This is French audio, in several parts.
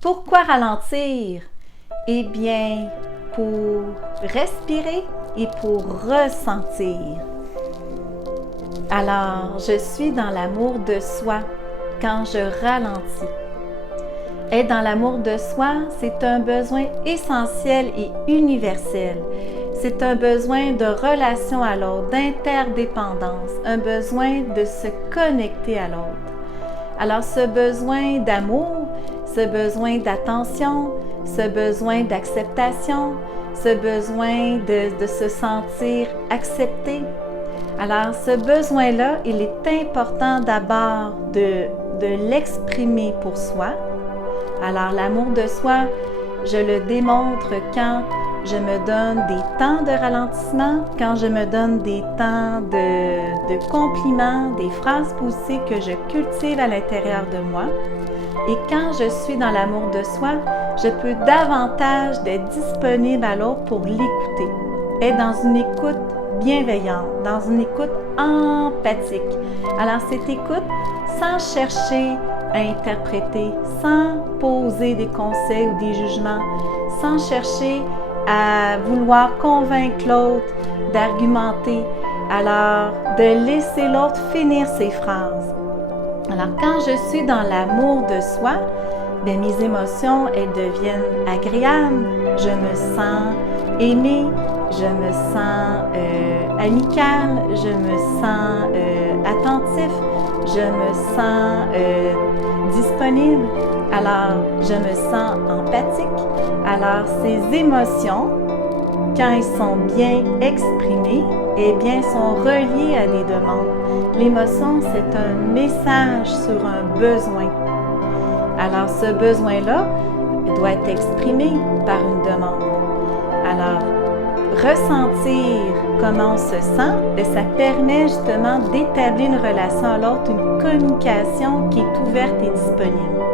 Pourquoi ralentir? Eh bien, pour respirer et pour ressentir. Alors, je suis dans l'amour de soi quand je ralentis. Être dans l'amour de soi, c'est un besoin essentiel et universel. C'est un besoin de relation à l'autre, d'interdépendance, un besoin de se connecter à l'autre. Alors, ce besoin d'amour, ce besoin d'attention, ce besoin d'acceptation, ce besoin de se sentir accepté. Alors, ce besoin-là, il est important d'abord de l'exprimer pour soi. Alors, l'amour de soi, je le démontre quand je me donne des temps de ralentissement, quand je me donne des temps de compliments, des phrases positives que je cultive à l'intérieur de moi. Et quand je suis dans l'amour de soi, je peux davantage être disponible à l'autre pour l'écouter. Être dans une écoute bienveillante, dans une écoute empathique. Alors, cette écoute, sans chercher à interpréter, sans poser des conseils ou des jugements, sans chercher à vouloir convaincre l'autre, d'argumenter, alors de laisser l'autre finir ses phrases. Alors, quand je suis dans l'amour de soi, bien, mes émotions, elles deviennent agréables, je me sens aimée, je me sens amicale, je me sens attentif, je me sens disponible, alors je me sens empathique. Alors ces émotions, quand elles sont bien exprimées, eh bien, sont reliées à des demandes. L'émotion, c'est un message sur un besoin. Alors ce besoin-là doit être exprimé par une demande. Alors, ressentir comment on se sent, ça permet justement d'établir une relation à l'autre, une communication qui est ouverte et disponible.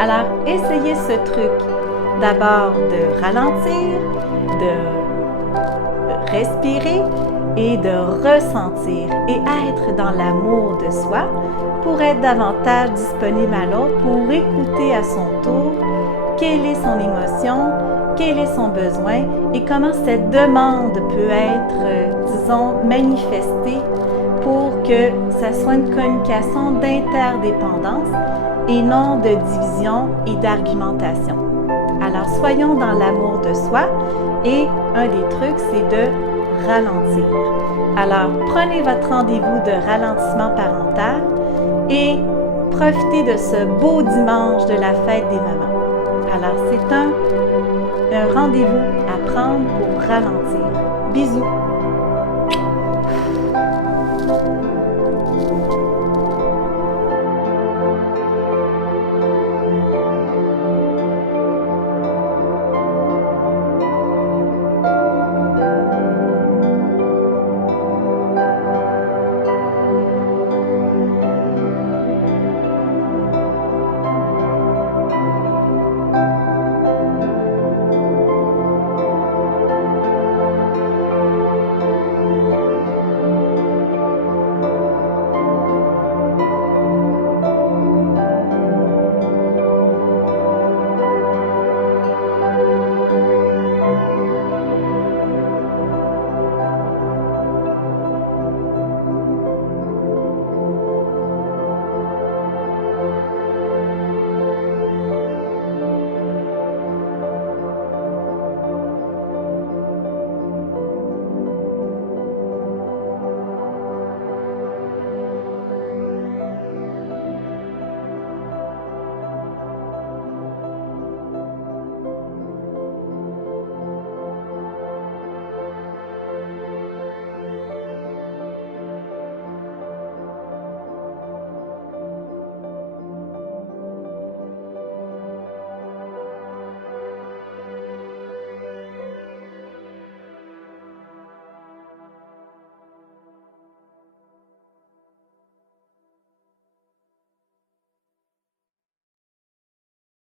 Alors, essayez ce truc d'abord de ralentir, de respirer et de ressentir et être dans l'amour de soi pour être davantage disponible à l'autre, pour écouter à son tour quelle est son émotion, quel est son besoin et comment cette demande peut être, disons, manifestée pour que ça soit une communication d'interdépendance et non de division et d'argumentation. Alors, soyons dans l'amour de soi et un des trucs, c'est de ralentir. Alors, prenez votre rendez-vous de ralentissement parental et profitez de ce beau dimanche de la fête des mamans. Alors, c'est un rendez-vous à prendre pour ralentir. Bisous!